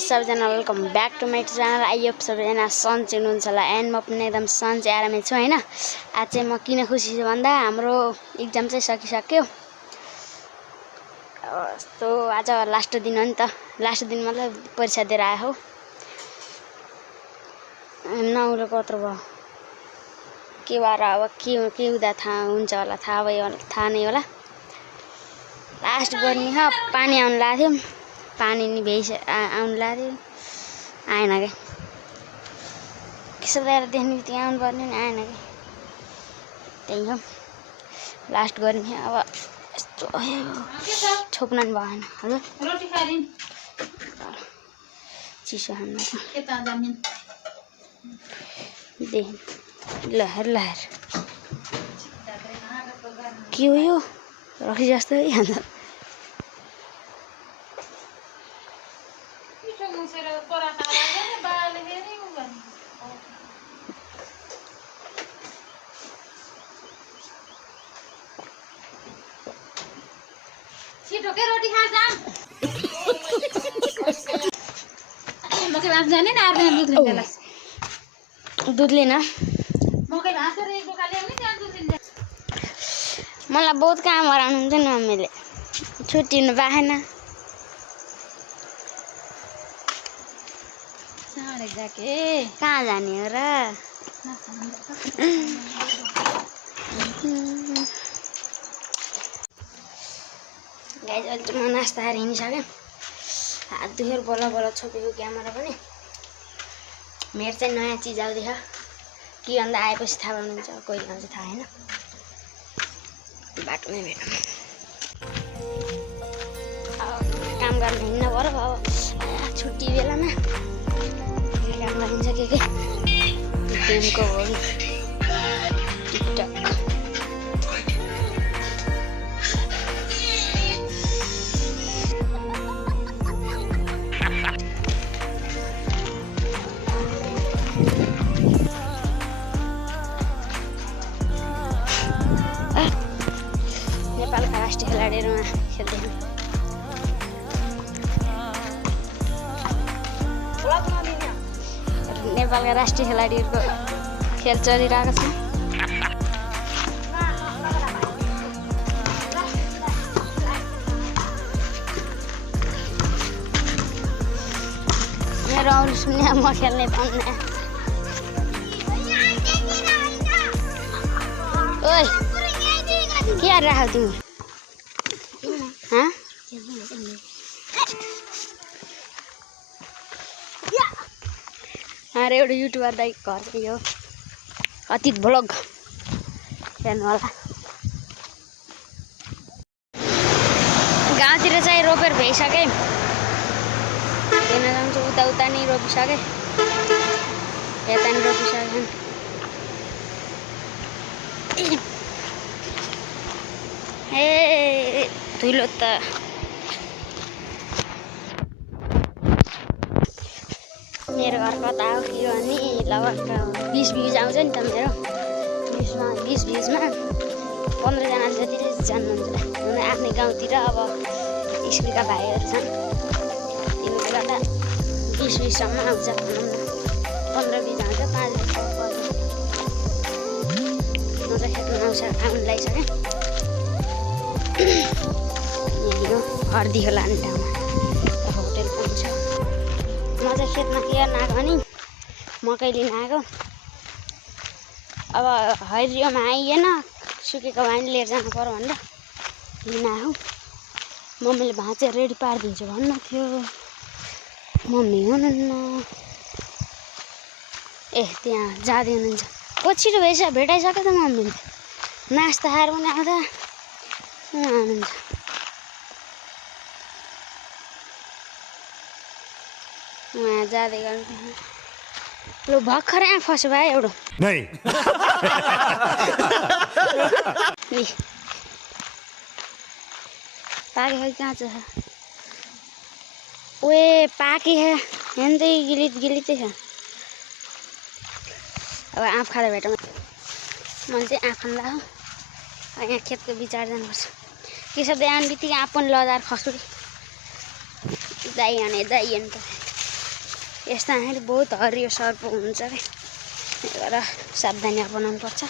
सबैजना welcome back to my channel. I hope सबैजना सन्चै हुनुहुन्छ होला एन्ड म पनि एकदम सन्चै आरामै छु हैन। आज चाहिँ म किन खुसी छु भन्दा हाम्रो एक्जाम चाहिँ सकिसक्यो। तो आज लास्ट दिन हो नि त, लास्ट दिन मतलब परीक्षा दिएर आए हो। नौलो कत्रो भयो के भएर अब के हुँदा थाहा हुन्छ होला, थाहा नै होला। लास्ट गर्मी हो, पानी आउनु लाग्थ्यो, पानी नि आउनु लाग्थ्यो, आएन क्या। यसो ल्याएर देख्ने बित्तिकै आउनु पर्ने नि, आएन क्या। त्यही हो लास्ट गर्मी। अब यस्तो छोप्न नि भएन। हजुर चिसो हान्न लहर लहर के हो यो रक्सी जस्तो है। छिटो के रोटी खा जाम। मकै भात जाने न आर्दैन दुध लिन दुध लिन मकै भात र एक बोका ल्याउने त्यहाँ दुध लिन। मलाई बहुत काम गराउनुहुन्छ नि मम्मीले, छुट्टिनु पाएन। साढे जाके कहाँ जाने हो र? गाइज अहिले चाहिँ म नास्ता खाएर हिँडिसकेँ। हात दुखेर बल्ल बल्ल छोपेको क्यामेरा पनि। मेरो चाहिँ नयाँ चिज आउँदैछ, के भन्दा आएपछि थाहा पाउनुहुन्छ, कहिले आउँछ थाहा होइन। बाटोमै भेटौँ। काम गर्न हिँड्नु पऱ्यो अब छुट्टी बेलामा काम गरिन्छ के गेमको हो टिकटक। नेपालका राष्ट्रिय खेलाडीहरूमा खेल्दै नेपालका राष्ट्रिय खेलाडीहरूको खेल चलिरहेको छ। मेरो आउनु सुन्ने म खेल्ने पाउने। ओइ के गरिरहेको तिमी? अरे एउटा युट्युबर दाइ घर चाहिँ हो अतीत भ्लग हेर्नु होला। गाउँतिर चाहिँ रोपेर भइसकेँ, हेर्न जान्छु उता नि रोपिसकेँ, यता नि रोपिसकेँ। ए धुलो त मेरो घर कता हो के हो नि, लगभग 20 भ्युज आउँछ नि त मेरो। 20 भ्युजमा 15 जना जति जान्नुहुन्छ। आफ्नै गाउँतिर अब स्कुलका भाइहरू छन्, तिनीहरूले गर्दा 20-20सम्म आउँछ भनौँ न। 15 भ्युज आउँछ, 5 म चाहिँ खेल्नु आउनु लागिसकेँ। यही हो हर्दी होला नि ठाउँमा होटेल पनि छ। म चाहिँ खेतमा के गर्न आएको भने मकै लिन आएको। अब हरियोमा आइएन, सुकेको भयो भने लिएर जानु पर्यो भनेर लिन आएको। मम्मीले भात चाहिँ रेडी पारिदिन्छु भन्नु थियो, मम्मी हुनुहुन्न। ए त्यहाँ जाँदै हुनुहुन्छ। ओ छिटो भएछ, भेटाइसक्यो त मम्मीले। नास्ता खाएर पनि आउँदा हुनुहुन्छ। उहाँ जाँदै गर्नु लु भर्खरै आँखा फस्यो भाइ एउटा पाके खै कहाँ छ? ओए पाके है हेर्दै गिलितै छ। अब आँप खाँदा भेटौँ। मैले चाहिँ आँप खाँदा हो, यहाँ खेतको बिचार जानुपर्छ। के छ आउने बित्तिकै आँप पनि लदार खस्छु। दाइ हाने त यस्ता हाँडी बहुत हरियो सर्प हुन्छ के र सावधानी अपनाउनु पर्छ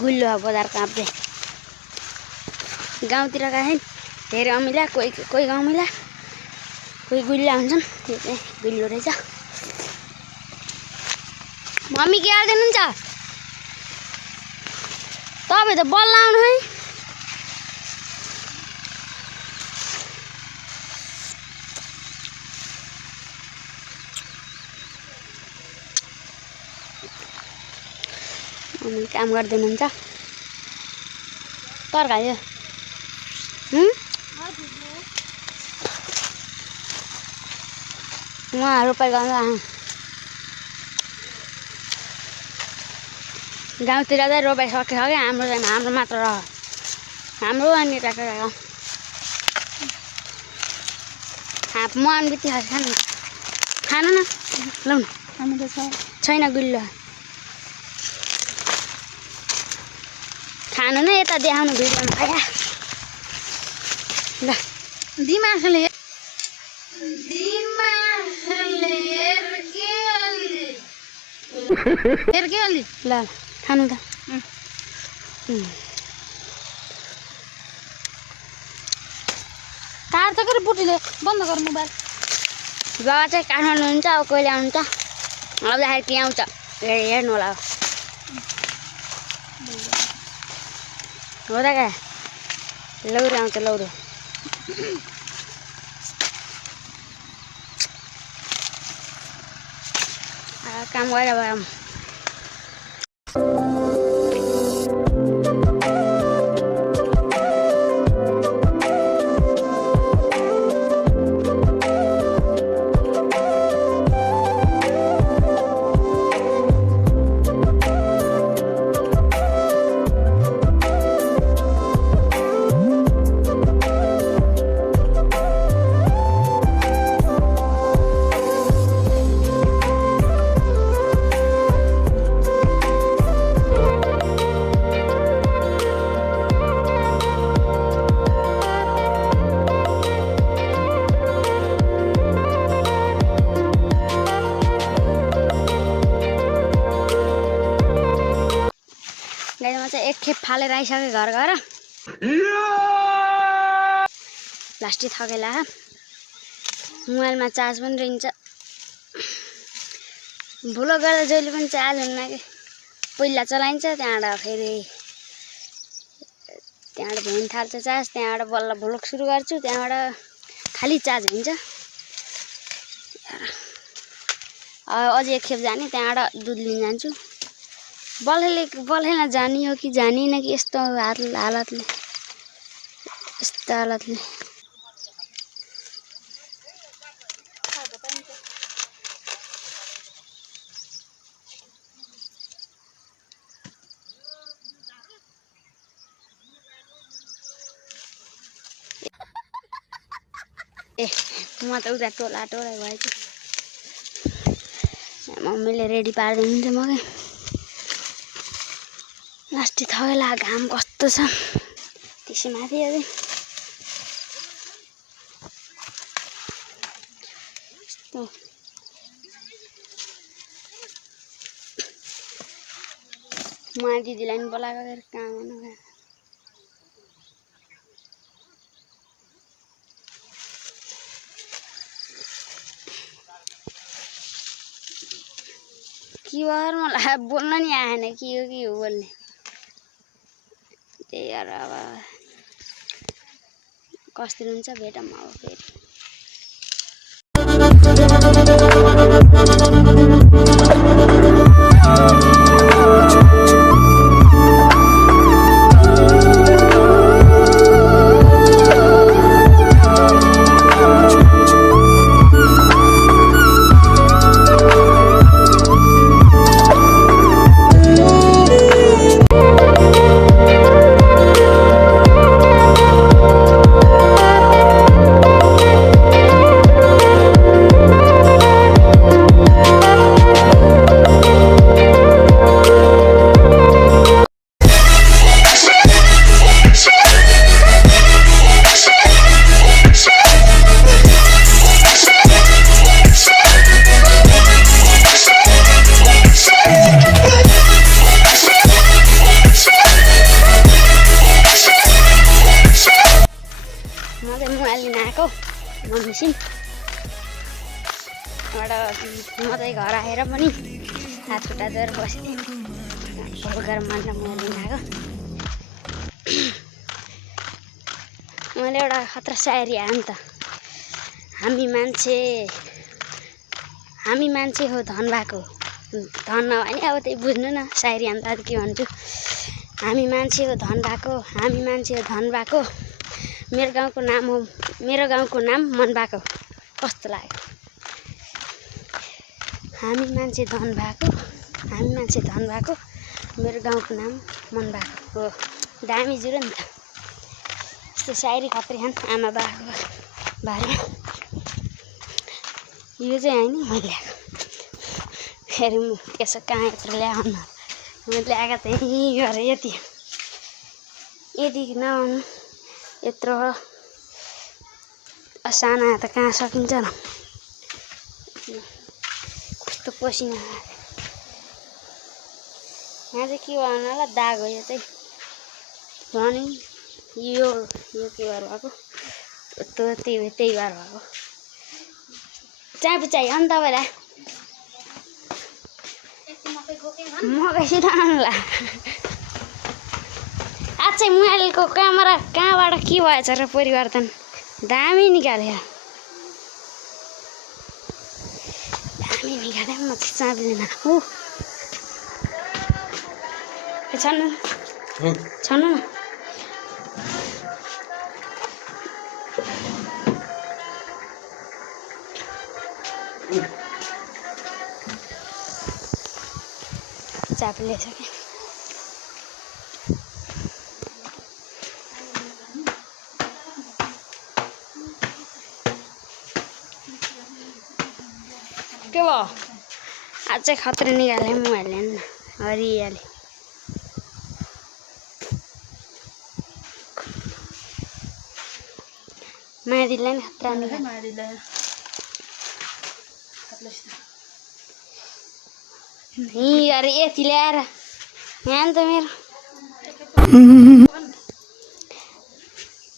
गुल्लो बजार काप्दै गाउँतिरका है धेरै अमिला कोही अमिला कोही गुल्ला हुन्छन् यो चाहिँ गुल्लो रहेछ मम्मी के हाल्दिनुहुन्छ तपाईँ त बल्ल आउनु है मम्मी काम गर्दै हुनुहुन्छ तर्कायो उहाँ रोपाइ गर्नु गाउँतिर चाहिँ रोपाइ सकेछ कि हाम्रो मात्र रह हाम्रो अनि काका म अनि बित्ति खानु न लाउनु हामी त छैन गुल्लो खानु न यता देखाउनु भिडियोमा आया ल दिमागले ल खानु त काट्छ के बुटीले बन्द गर मोबाइल बाबा चाहिँ काठमाडौँ हुन्छ अब कहिले आउनुहुन्छ आउँदाखेरि के आउँछ हेर्नु होला हो त क्या लौरो आउँछ लौरो काम गरेर भयो एक खेप फालेर आइसक्यो घर गएर प्लास्टिक थकेला मोबाइलमा चार्ज पनि रहन्छ भुलो गर्दा जहिले पनि चार्ज हुन्न कि पहिला चलाइन्छ त्यहाँबाट फेरि त्यहाँबाट भ्याउनु थाल्छ चार्ज त्यहाँबाट बल्ल भ्लग सुरु गर्छु त्यहाँबाट खाली चार्ज हुन्छ अझै एक खेप जाने त्यहाँबाट दुध लिन जान्छु बल्लैले जानी हो कि जानिन कि यस्तो हालतले ए म त उता टोला भएछ मम्मीले रेडी पारिदिनुहुन्छ मकै लास्टी थगेला घाम कस्तो छ त्यसै माथि अझै यस्तो म दिदीलाई पनि बोलाएको काम गर्नु के भएर मलाई बोल्न नि आएन के हो बोल्ने त्यही भएर अब कसरी हुन्छ भेटौँ अब फेरि चाहिँ मोबाइल लिन आएको मम्मीसिन त्यहाँबाट म चाहिँ घर आएर पनि हात खुट्टा जोर बसेँ गरम मान्न मोबाइल लिन आएको मैले एउटा खतरा सायरी आयो नि त हामी मान्छे हो धन भएको धन नभए नि अब त्यही बुझ्नु न सायरी अन्त के भन्छु हामी मान्छे हो धन भएको मेरो गाउँको नाम मन भएको कस्तो लाग्यो हामी मान्छे धन भएको मेरो गाउँको नाम मन भएको हो दामी जुरो नि त यस्तो सायरी खत्री खान आमा बाबाको बारेमा यो चाहिँ होइन मैले ल्याएको फेरि म त्यसो कहाँ यत्रो ल्याउनु मैले ल्याएको त्यही गरेँ यति नभन्नु यत्रो साना त कहाँ सकिन्छ र कस्तो पसिना यहाँ चाहिँ के भन्नु होला दाग हो यो चाहिँ भने यो के भएर भएको त्यही भएर भएको चाबी चाहियो नि तपाईँलाई मकैसित आउनुला आज चाहिँ मोबाइलको क्यामेरा कहाँबाट के भएछ र परिवर्तन दामी निकाल्यो म चाहिँ चाबी लिन छान्नु न चाबी ल्याइसकेँ के भयो आज चाहिँ खतरा निकालेँ मोबाइल हेर्नु हरियाली मादिलाई नि खतरा निकाल्यो अरे यति ल्याएर यहाँ त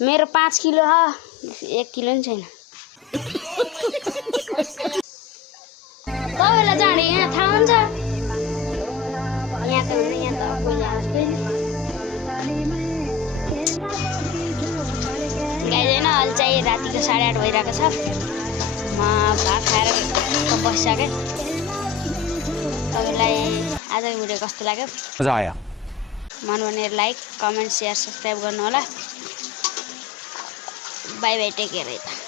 मेरो 5 किलो हो 1 किलो नि छैन तपाईँलाई जाने यहाँ थाहा हुन्छ यहाँ त गाइदैन अहिले चाहिँ रातिको 8:30 भइरहेको छ म भात खाएर बसिसकेँ तपाईँलाई आजको भिडियो कस्तो लाग्यो मजा आयो मन भने लाइक कमेन्ट शेयर सब्सक्राइब गर्नु होला बाई बाई टेक केयर है त